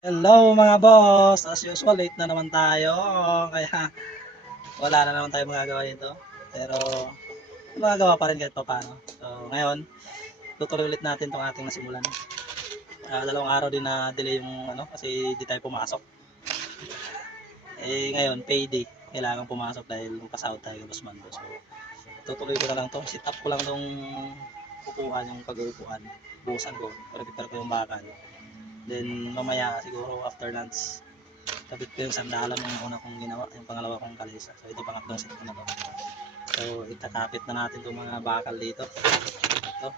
Hello mga boss! As usual, late na naman tayo. Kaya wala na naman tayo magagawa dito. Pero magagawa pa rin kahit pa paano. So ngayon, tutuloy ulit natin itong ating nasimulan. Dalawang araw din na delay yung kasi di tayo pumasok. Ngayon, payday. Kailangan pumasok dahil pasahod tayo boss Mando. So tutuloy ko na lang to. Sit up ko lang tong upuan, yung pag-uupuan. Busan ko. Prepare ko yung bakal. Then mamaya siguro after lunch, kapit ko yung sandalan yung una kong ginawa, yung pangalawa kong kalisa. So ito pangatlong set ko na to. So itakapit na natin itong mga bakal dito. Ito.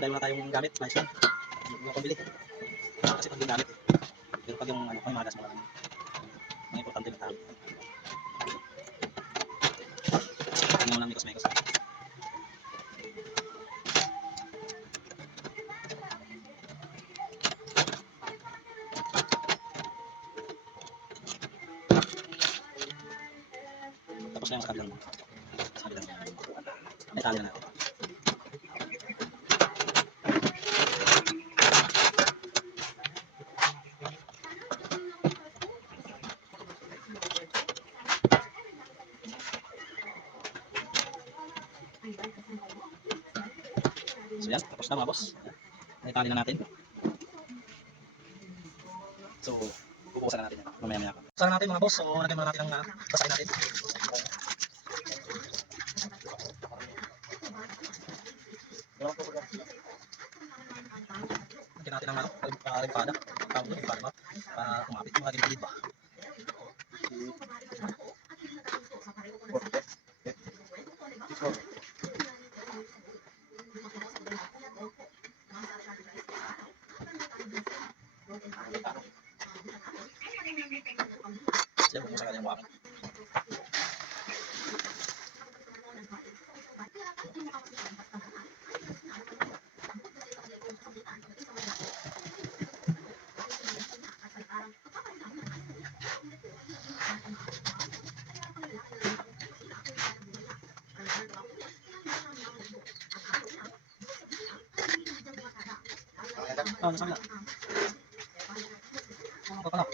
Dahil wala tayong gamit, nice lang. Hindi ako bili. Kasi pag yung gamit pero pag yung may magas mo lang. Ang importante na talo. Hindi mo lang mikos-mikos. Tapos na yung sa kabilang. Sa kabilang. May tali na natin. So yan, tapos na mga boss. May tali na natin. So, bubukasan na natin yan. Mamaya-maya. Bukasan na natin mga boss. So, lagyan muna natin ang basahin natin. Lagyan natin ang limpada. Limpada ba? Para kumapit yung ating gilid ba. Siya, bubukasan natin yung buhangin. Nasa kabila. Ano pala?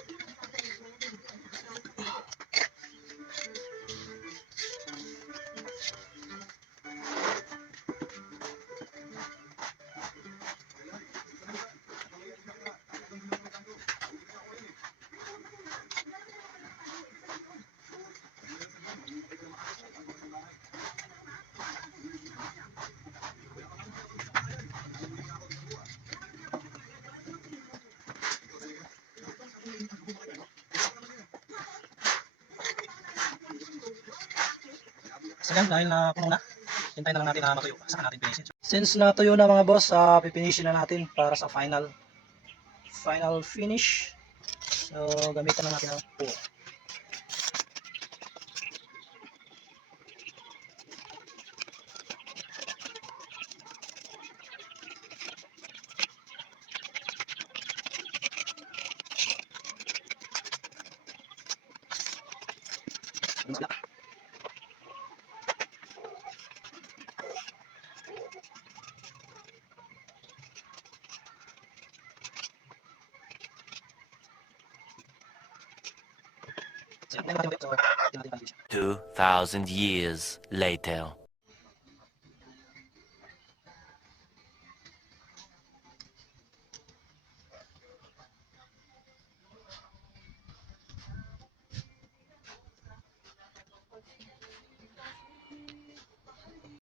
So yan, dahil na puno na, hintayin na lang natin na matuyo. Saka natin finish. Since natuyo na mga boss, pipinishin na natin para sa final finish. So gamitan na natin ang puno. So, 2,000 years later.